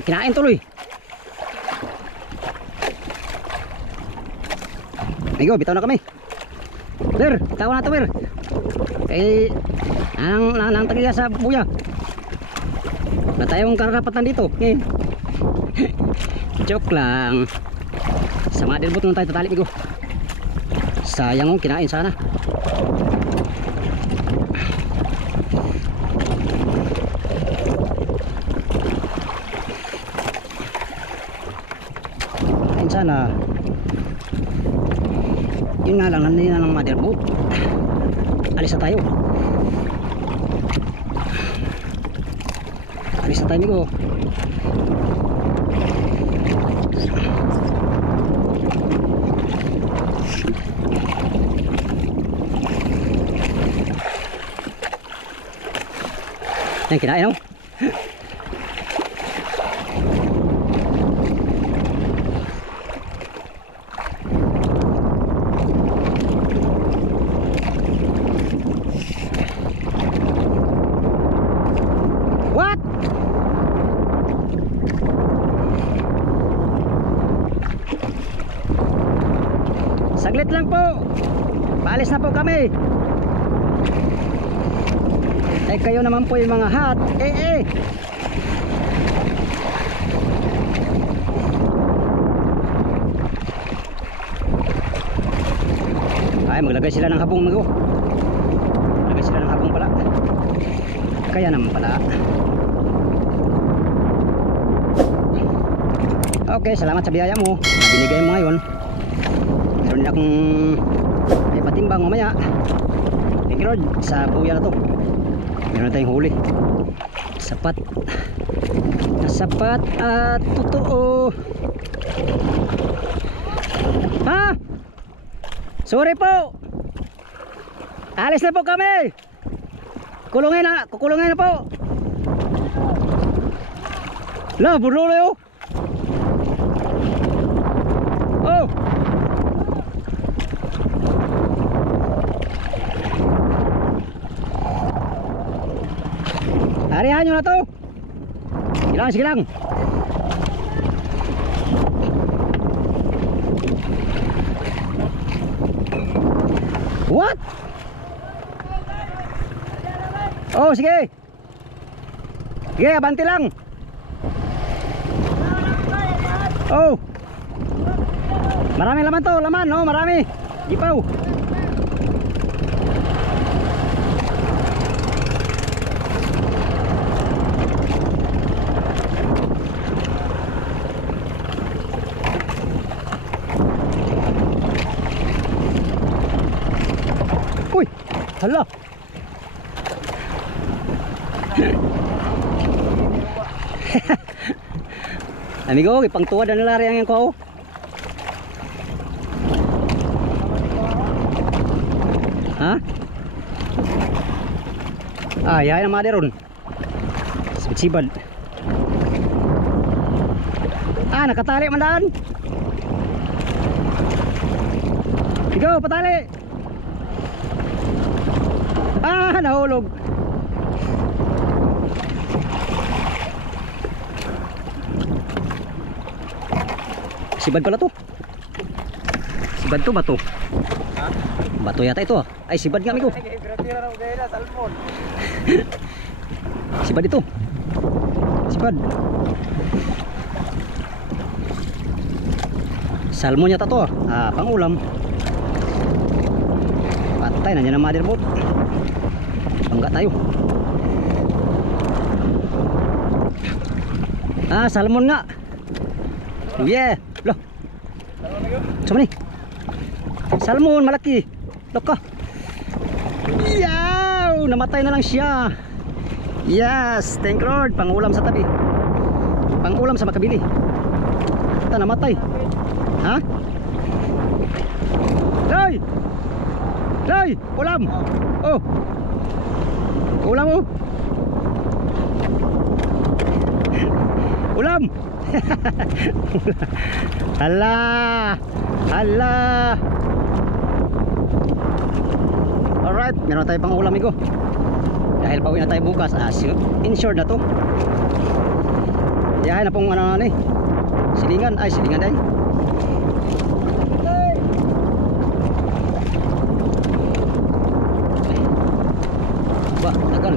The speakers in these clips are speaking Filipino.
Kinain tuloy. Amigo, bitaw na kami. Ber, bitaw na to, Ber. Kay nang tagiya sa buya. Na tayong karapatan dito. Okay. Joke lang. Sa mga dilbot nung tayo tatali, amigo. Sayang, kinain sana. Kinain sana. Yun nga lang, nandun na ng motherboard. Alis na tayo. Alis na tayo, amigo. Yan, kinain mo. What? Saglit lang po. Paalis na po kami. Eh kayo naman po yung mga hot. Ay, maglagay sila ng habong, amigo. Maglagay sila ng habong pala. Kaya naman pala. Okay, salamat sa biyaya mo na binigay mo ngayon. Meron din akong may patimbang mamaya. Thank you Lord sa buya na to. Meron na tayong huli. Sapat. Sapat at totoo. Ha? Sorry po. Alis na po kami. Kukulungin na po. La, burlo yo. Oh. Arihan nyo na to. Sige lang. What? Oh, sige. Sige, abanti lang. Oh. Marami laman to, oh, marami. Ipaw. Uy, hala. Amigo, ipang tuwa na nalari ang ko. Ha? Ah, yahay na mga deron. Sibad. Ah, nakatali man daan. Ikaw, patali. Ah, nahulog. Sibad pala to. Sibad to, bato. Ha? Bato yata ito. Ay, sibad nga, amigo. Sibad ito. Sibad. Salmon yata to. Ah, pangulam. Patay na niya ng motherboard. Bangga tayo. Ah, salmon nga. Yeah. Loh. Sama ni. Salmon malaki. Loka. Yaw, namatay na lang siya. Yes, thank Lord. Pangulam sa tabi. Pangulam sa makabili. Ito namatay. Ha? Day! Day! Ulam! Oh! Ulam mo! Ulam! Hala! Hala! Alright, meron tayo pang ulam, amigo. Dahil pauwi na tayo bukas, insured na to. Yahay na pong ano ni. Silingan, ay silingan dai. Ba, tagal.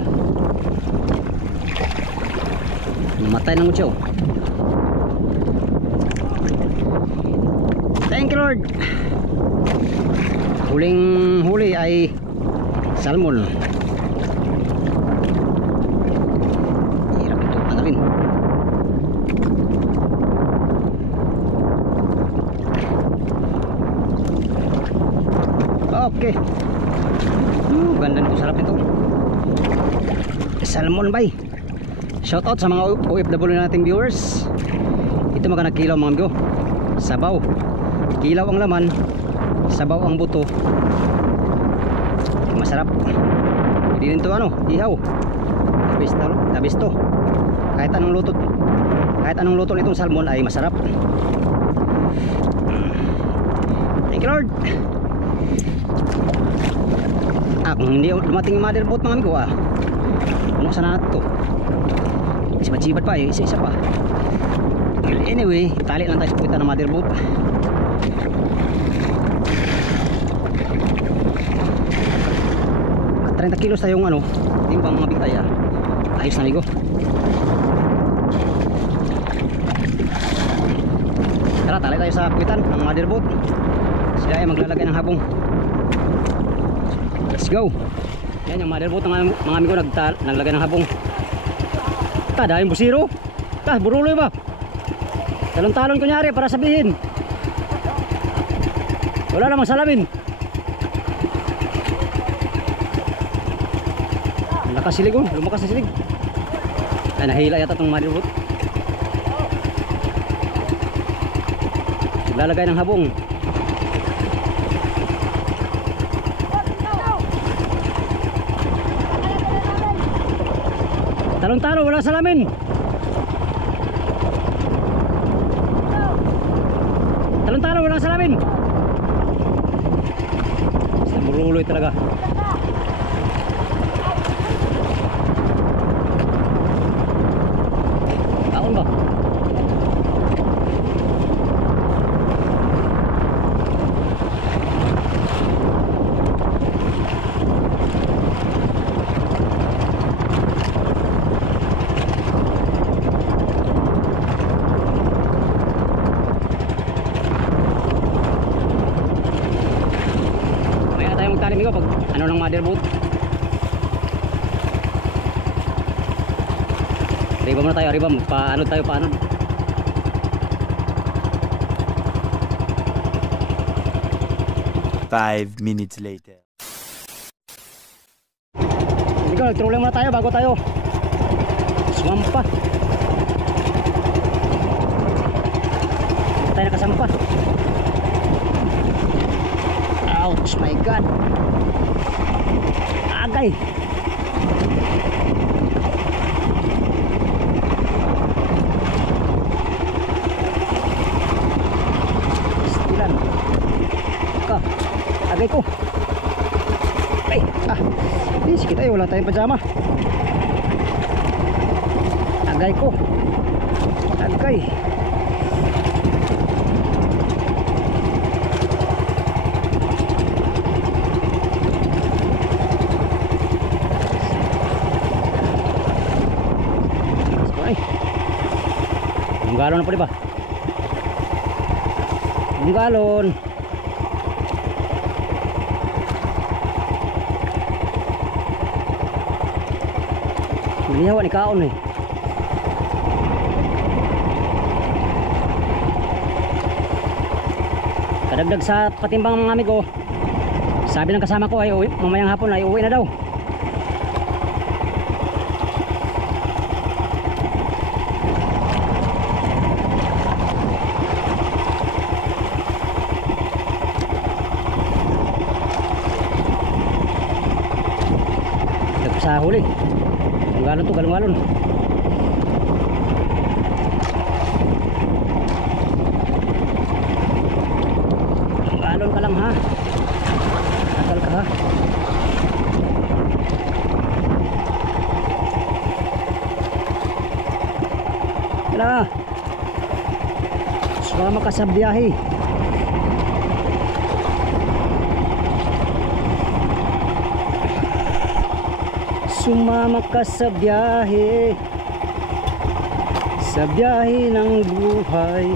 Namatay ng utyo. Thank you Lord. Huling huli ay salmon. Hirap ito tanggalin. Okay. Ganda nito, sarap nito. Salmon bay. Shout out sa mga OFW nating viewers. Ito mga nagkilaw mga amigo. Sabaw. Kilaw ang laman, sabaw ang buto. Masarap. Hindi rin to ano, ihaw. Tabis to. Kahit anong luto nitong salmon ay masarap. Thank you Lord. Kung hindi dumating yung motherboard mga amigo ano sana natin to? Sibat-sibat pa eh, isa-isa pa. Anyway, tali lang tayo sa puwitan ng motherboard. 30 kilos tayong ano, timbang mga bitay. Ayos na ligo. Tara, tali tayo sa puwitan ng motherboard. Sila ay maglalagay ng habong. Let's go. Yan yung motherboard ng mga amigo naglagay ng habong. Dahil busiro. Buruloy ba? Talon-talon kunyari para sabihin. Wala namang salamin. Nakasilig lumakas na silig. Ay, nahila yata itong motherboard. Lalagay ng habong. Talon-talon, wala salamin. Talon-talon, wala salamin. Basta buruloy talaga. Taon ba? Pag ano ng motherboard. Arriba muna tayo, arriba. Paanod tayo, paanod. Five minutes later. Sige, nagtrolling muna tayo bago tayo sumampa. Tayo nakasampa. Ouch, my God. Agay. Stilan. Agay ko. Ay, sikit ay, wala tayong pajama. Agay ko. Agay. Yung galon na po diba? Yung galon. Malihawan ni kaon eh. Kadagdag sa patimbang mga amigo. Sabi ng kasama ko ay mamayang hapon ay uwi na daw. Sa huli galon to, galon-galon. Galon ka lang ha, tagal ka ha. Tara. Sumama ka sa biyahe. Sumama ka sa biyahe. Sa biyahe ng buhay.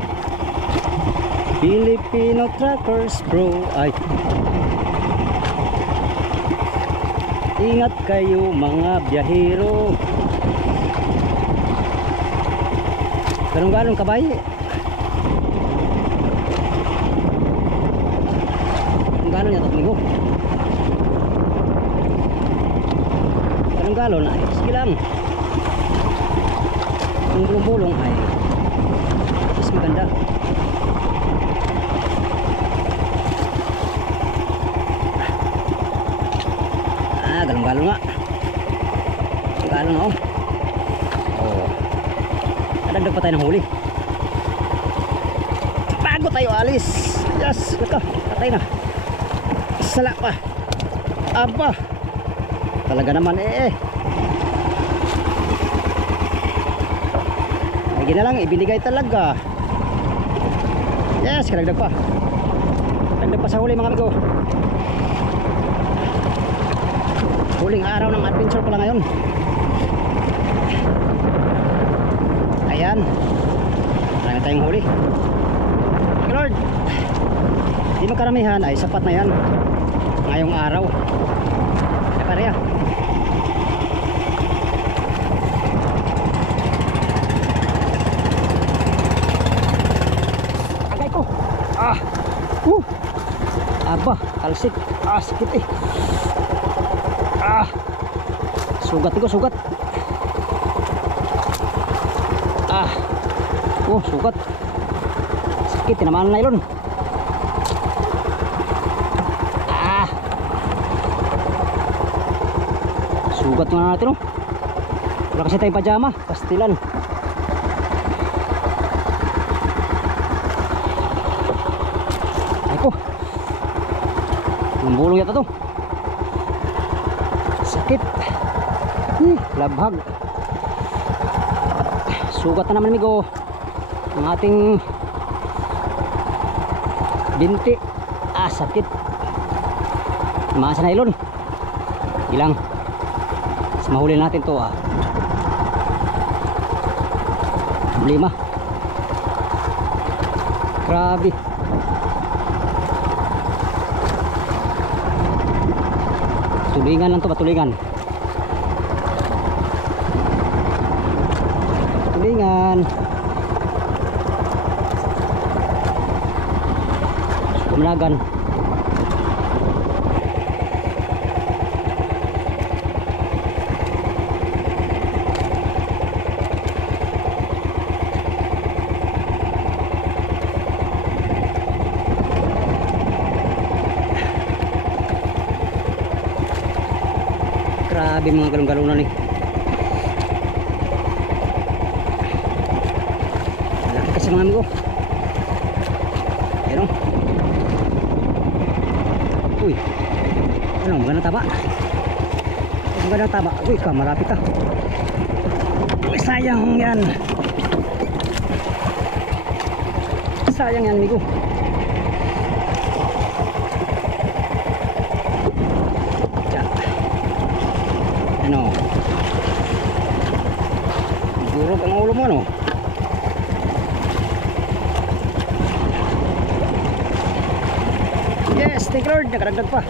Filipino Truckers Bro. Ay. Ingat kayo mga biyahero. Ganun-ganun kabay. Ganun niya tatligo. Ganun-ganun ay sige lang. Ang bulong-bulong ay mas maganda. Galong-galong nga. Galong nga, oh. Oh. Nadagdag pa tayo ng huli. Bago tayo alis. Yes, ito. Patay na. Sala pa. Aba. Talaga naman eh. Lagi na lang, ibinigay talaga. Yes, karagdag pa. Karagdag pa sa huli mga amigo. Huling araw ng adventure pala ngayon. Ayan. Marami tayong huli. Lord, di makaramihan ay sapat na yan ngayong araw. Ay pareha. Agay ko. Aba, talsik. Sakit eh. Sugat ko, sugat. Sugat. Sakit, tinamaan ng nylon. Sugat nga natin, oh. Wala kasi tayong pajama, pastilan. Ay po. Bumbulong yata to. Sakit. Labhag. Sugat na naman amigo ang ating binti. Sakit. Maasa na ilon. Ilang mahuli natin to. Problema. Grabe. Tulingan lang to, patulingan. Tulingan. Kumlagan. Grabe mga galong-galunan eh. Laki kasi mga amigo. Ayan o. Uy. Ano, magandang taba. Magandang taba. Uy, marapit ah. Uy, sayang yan. Sayang yan amigo. Ano? Durog ang ulo mo, no? Yes, thank you Lord, nakaragdag pa.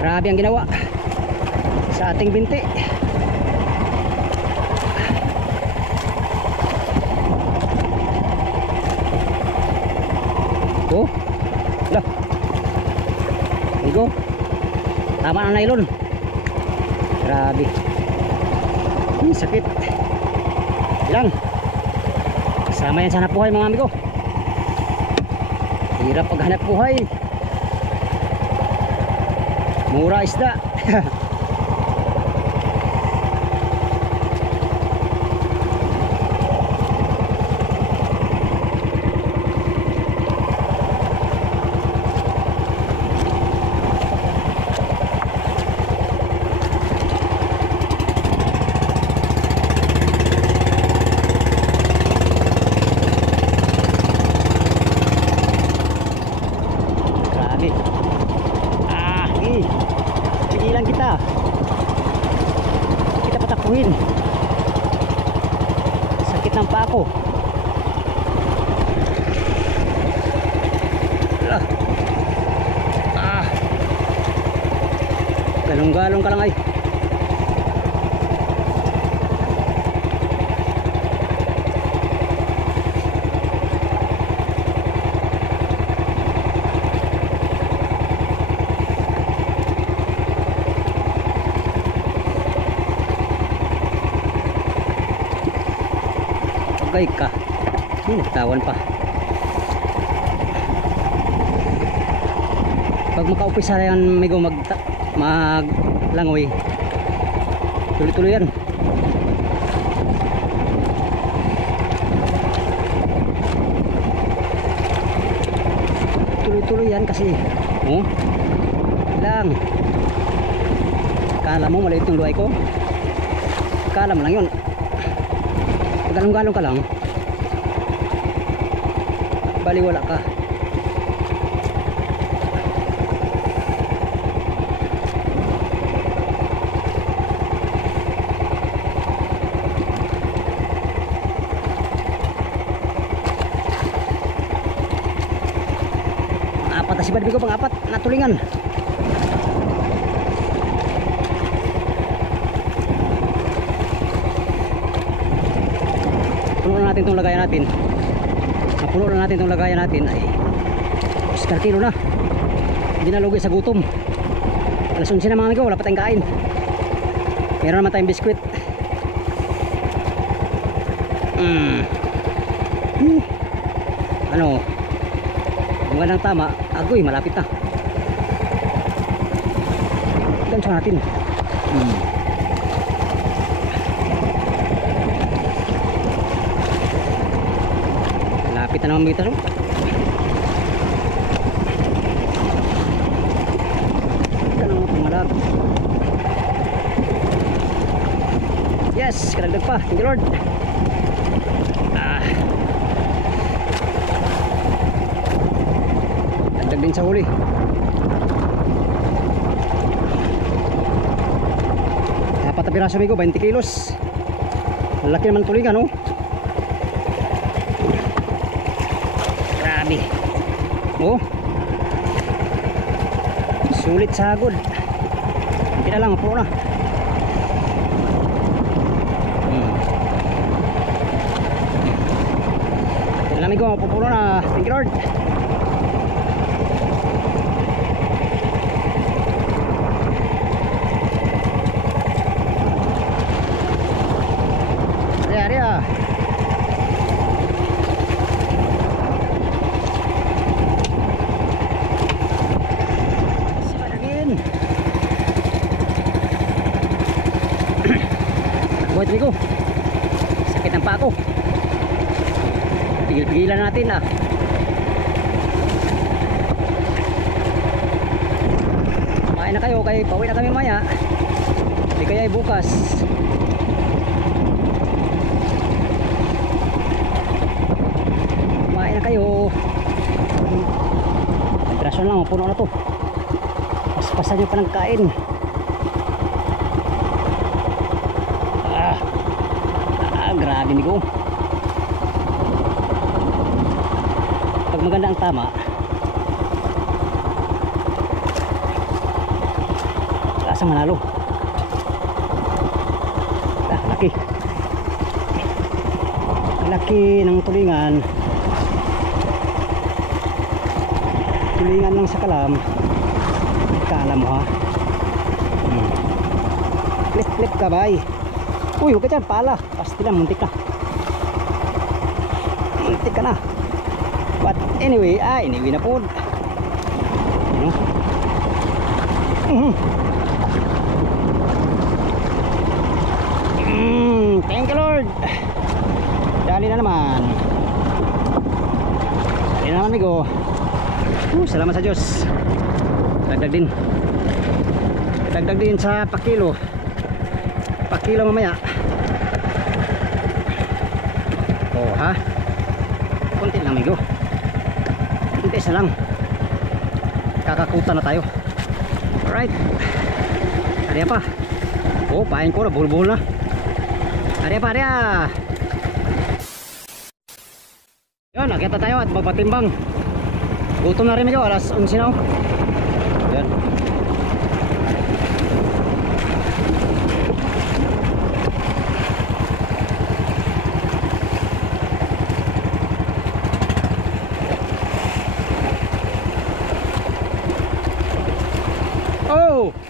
Grabe ang ginawa sa ating binti. Oh, lah. Igo. Tama ang nylon. Grabe. Sakit. Ilang. Kasama yan sa hanap buhay mga amigo. Hirap paghanap buhay. Mura isda. din. Sakit ng paa ko. Galong-galong ka lang ay. Pagay ka. Nagtawan pa. Pag makaumpisa yan, may maglangoy, tuloy-tuloy yan. Tuloy-tuloy yan kasi lang. Kala mo maliit yung luhay ko, kala mo lang yun. Galong-galong ka lang, baliwala ka. Apat na si Badbi ko, pang apat na tulingan. Puno na natin itong lagayan natin. Napuno na natin itong lagayan natin. Ay, 10 kilo na. Hindi na lugi sa gutom. Alas 11 na mga amigo, wala pa tayong kain. Meron naman tayong biskwit. Ano, kung ganang tama, agoy, malapit na. Ganso natin. Malapit na naman ito. Ganang pumalag. Yes, karagdag pa. Thank you Lord. Dagdag din sa huli. Apat na piraso amigo, 20 kilos. Laki naman tulingan, no? Grabe. Oh, sulit sagod. Hindi na lang, puno na. Hindi na amigo, pupuno na. Thank you Lord. Area. Sipadagin. Buhat ko. Sakit ang paa ko. Pigil-pigilan natin ah. Kumain na kayo, kaya pauwi na kami maya. Hindi kaya ay bukas. Na kayo. Operasyon lang, puno na to. Paspasan nyo pa ng kain. Grabe nigo. Pag maganda ang tama, lasang manalo. Laki. Laki ng tulingan. Tulingan lang sa kalam. Kalam mo ha. Flip ka bay. Uy, huwag ka dyan, pala. Pasti lang, muntik na. Muntik ka na. But anyway, anyway na po. Thank you Lord. Dali na naman. Dali na naman amigo. Salamat sa Diyos. Dagdag din. Dagdag din sa pakilo. Pakilo mamaya. Oh ha. Kunti lang amigo. Kunti isa lang. Kakakuta na tayo. Alright. Kaya pa. Oh, pain ko na. Buhol-buhol na. Ari pa, ari. Yan, nakita tayo at magpatimbang. Gutom na rin medyo, alas 11 na. Yan.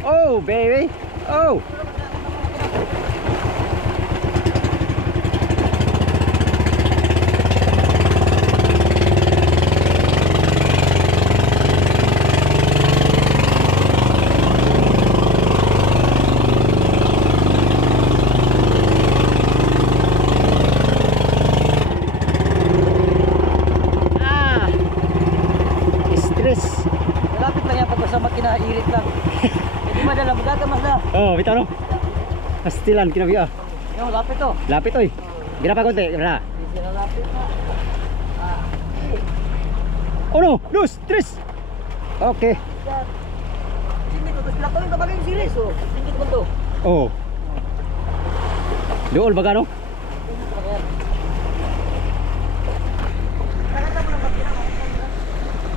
Oh, baby. Oh. Lapit lang yan pag sa makina, irit lang. Hindi madala, magagamas na. Oh, bitaw no. Pastilan kinabiya. Yung lapit to. Lapit oy. Gira pa konti, gira. Hindi sila lapit na. Oh no, dos, tres. Okay. Sindi ko, tapos lakawin ka bagay yung series. Oh, sindi ko to. Oh. Dool baga no?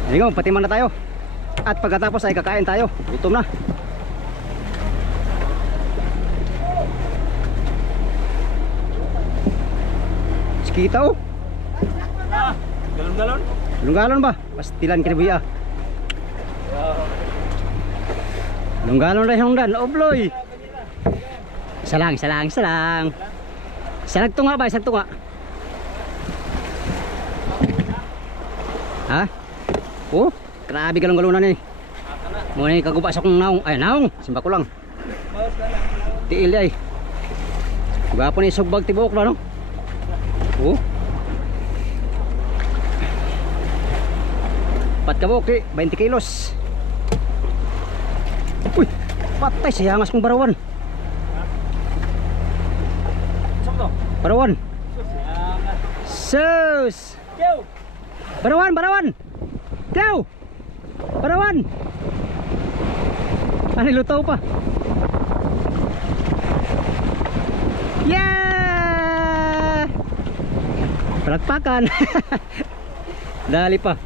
Ayun, patiman na tayo. At pagkatapos ay kakain tayo. Gutom na. Sikita oh. Galon-galon? Galon-galon ba? Pastilan kinibuya. Galon-galon rin yung dan. Obloy. Isa lang. Isang tunga ba? Isang tunga. Ha? Oh, grabe galon-galonan eh. Muna yung kaguba sa kong naong. Ay, naong. Simba ko lang. Tiil ay. Gwapo ni sugbag tibok na no? Oh. Pat kabok eh. 20 kilos. Uy, patay siyangas kong barawan. Barawan. Sus. Barawan. Tiyaw! Barawan! Ano, lutaw pa? Yeah! Palagpakan! Dali pa.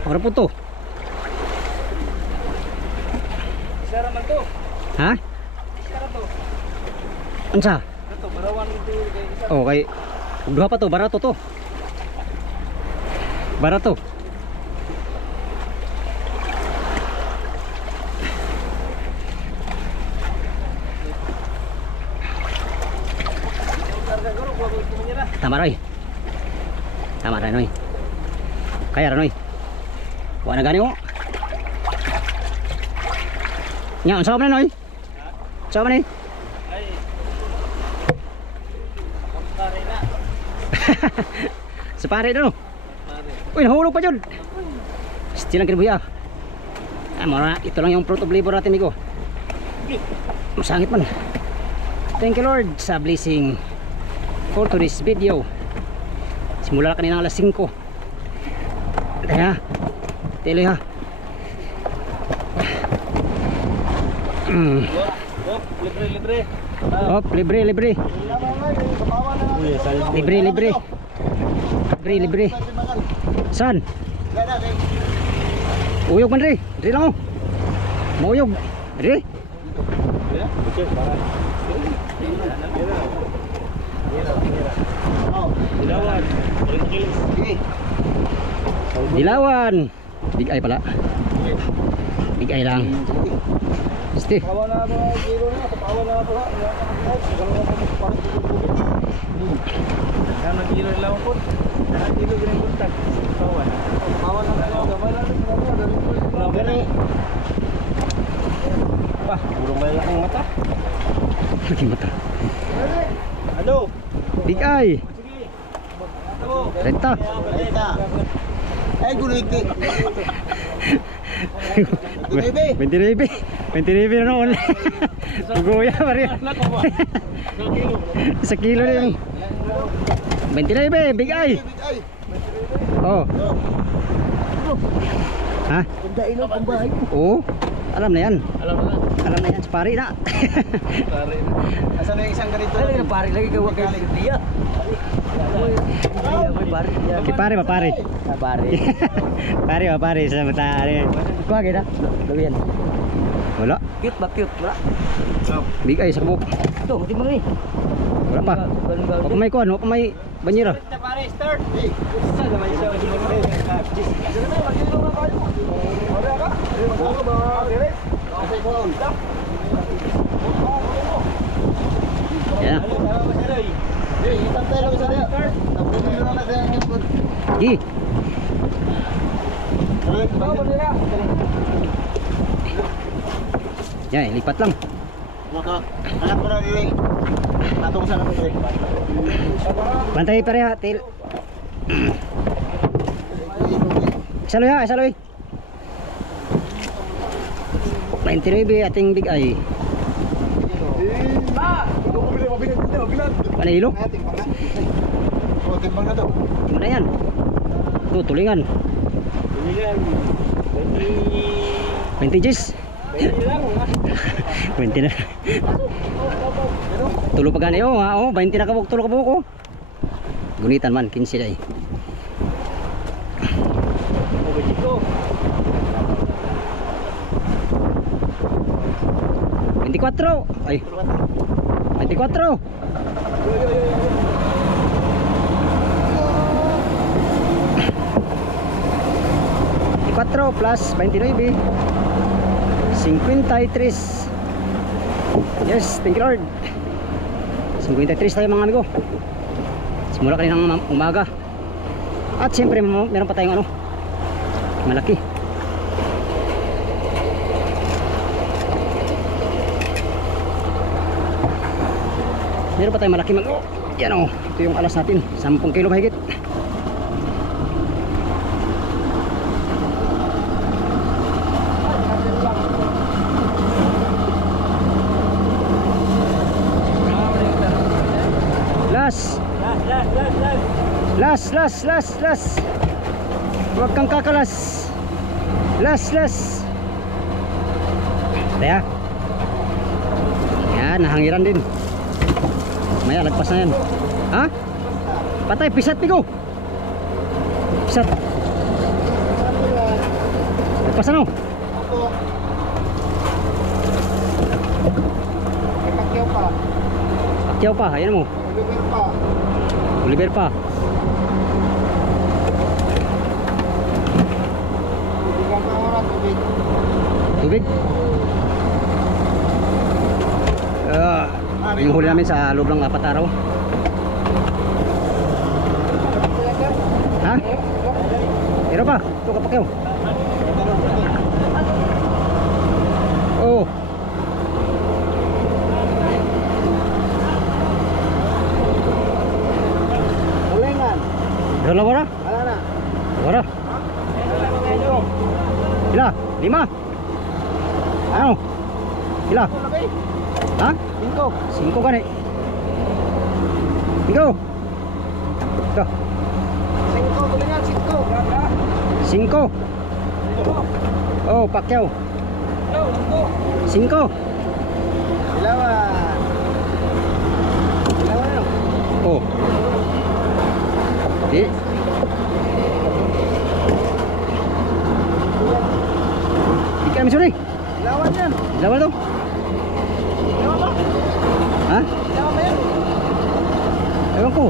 Para po to. Isara man to. Ha? Isara to. Ansa? Ito, barawan ito. Okay. Duha pa to, barato to. Barato. Tama Roy. Tama Roy. Kaya Roy. Wala na gani mo. Nya, saan ba na Noy? Saan ba na? Ay. Pare na. Sa pare na no? Uy, nahulog pa dyan. Still lang kinabuya. Ah, mara, ito lang yung fruit of labor natin iko. Masangit man. Thank you Lord sa blessing for today's video. Simula na kanina alas 5. Kaya, telo ha. Libre. Oh, libre. Libre. San? Uyog man rin. Diri lang oh. Mauyog. Diri. Dilawan. Big eye pala. Big eye lang. Este. Karena kilo lang po. Karena kilo ganyan kontak. Kawan. Kawan lang lang. Gamay lang. Gamay. Wah, burung banyak yang mata. Lagi mata. Halo. Big eye. Renta. Guliti. 20 na noon. Guya pa rin. 1 kilo na yung 29, big eye. Oh. Ha? Ganda ilaw ang bahay mo. Oo. Alam na yan. Alam mo na. Alam na yan. Si pare na. Pare. Asan na yung isang ganito? Ano yung pare lagi gawa kayo sa Pia? May pare. Kay pare ba pare? Ah, pare. Pare ba pare sa mata. Kuha kita. Gawin. Wala. Cute ba cute? Wala. Big ay sa kabuk. Ito, hindi mo rin. Wala pa. O pa may kuhan. O pa may banyera. Pare, start. Isa naman siya. Yan. Gi. Yan, lipat lang. Anak ko na rin. Tatong sana ko rin. Bantay pareha, tail. Isaloy ha, isaloy. 29 ating big eye. Ano hilo? O, timbang na to. Ano na yan? Ito, tulingan. 20 Gs. 20 na. Tulo pa gani oh, ha? Oh, 20 na kabuk, tulo kabuk oh. Gunitan man, 15 na eh. Ay 24 24 plus 29 53. Yes, thank you Lord. 53 tayo mga amigo. Simula kaninang umaga. At siyempre meron pa tayong ano, malaki. Meron pa tayong malaki mag... Oh, yan o, ito yung alas natin, 10 kilo mahigit. Last. Huwag kang kakalas. Last. Kaya yan, nahangiran din. Maya, lagpas na yan. Ha? Patay, pisat pigo. Pisat. Lagpas na no? Pakyaw pa, ayan mo. Oliver pa. Tubig. Yung huli namin sa loob ng 4 araw. Ha? Pero pa, ito kapakyaw. Oh. Ulengan. Dala wala? Wala na. Wala. Ila? 5? Ano? Ila? Ha? 5 gani. 5. Ito. 5 ulengan, 5. 5. Oh, pakyaw. 5. Ilawan. Ilawan. Oh. Di. Ikan kami sorry. Ilawan yan. Lawan to. Ilawan ba? Ha? Ilawan ba yan? Ewan ko.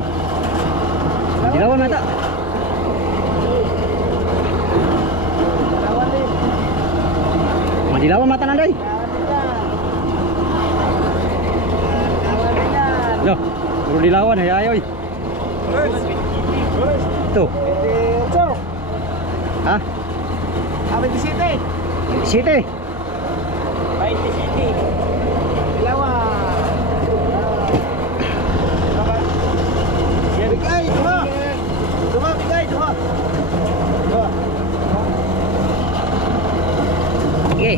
Dilawan mata. Ilawan din. Madilawan mata nanday. Ilawan din yan. Yo, puro dilawan ay ayoy. Ito. 28. Ha? 27. 27. 27. Ilawan. Bigay, duha. Duha, bigay, duha. Duha. Okay.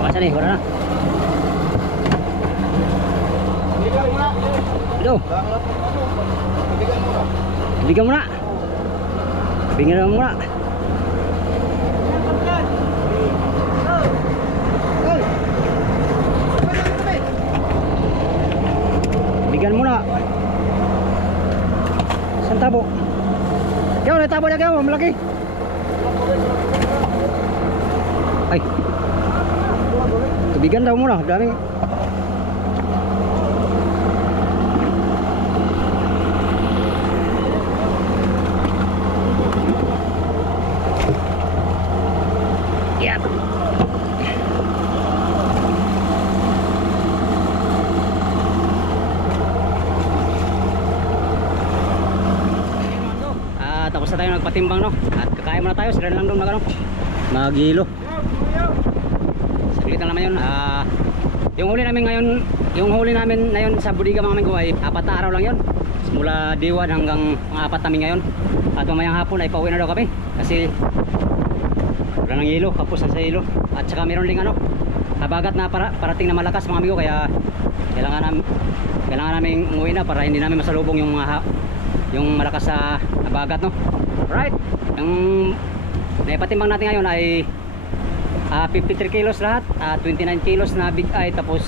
Masa nih, wala na. Bigay mo na. Ito. Bigay mo Bigyan mo na. Bigyan mo na. Bigyan mo na. Saan tabo? Kaya wala tabo na kaya, malaki. Ay. Tubigan daw muna, daming. Yan. Tapos na tayo nagpatimbang, no? At kakain muna tayo, sila lang doon magilo. Saglit lang naman yun. Yung huli namin ngayon sa Budiga mga amigo ay 4 na araw lang yun. Mula Diwan hanggang mga 4 namin ngayon. At mamayang hapon ay pauwi na daw kami kasi wala ng hilo, kapos na sa hilo. At saka meron ding habagat na parating na malakas mga amigo, kaya kailangan namin umuwi na para hindi namin masalubong yung malakas sa habagat, no? Right, yung naipatimbang natin ngayon ay 53 kilos lahat, 29 kilos na big eye, tapos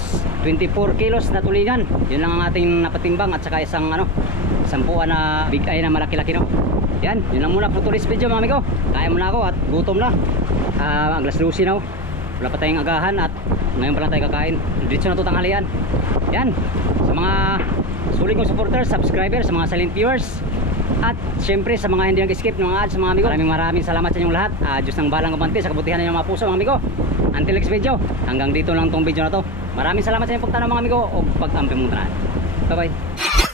24 kilos na tulingan. Yun lang ang ating napatimbang, at saka isang puan na big eye na malaki-laki, no? Yan, yun lang muna for today's video mga amigo. Kaya muna ako at gutom na. Ang alas 12 na, wala pa tayong agahan at ngayon pa lang tayo kakain. Diretso na to tanghalian. Yan, sa mga sulit kong supporters, subscribers, sa mga silent viewers, at syempre sa mga hindi nag-skip ng ads mga amigo, maraming salamat sa inyong lahat. Diyos nang balang kabante sa kabutihan ng mga puso mga amigo. Until next video, hanggang dito lang tong video na to. Maraming salamat sa inyong pagtanaw mga amigo o pag-ampi mong tanan. Bye bye.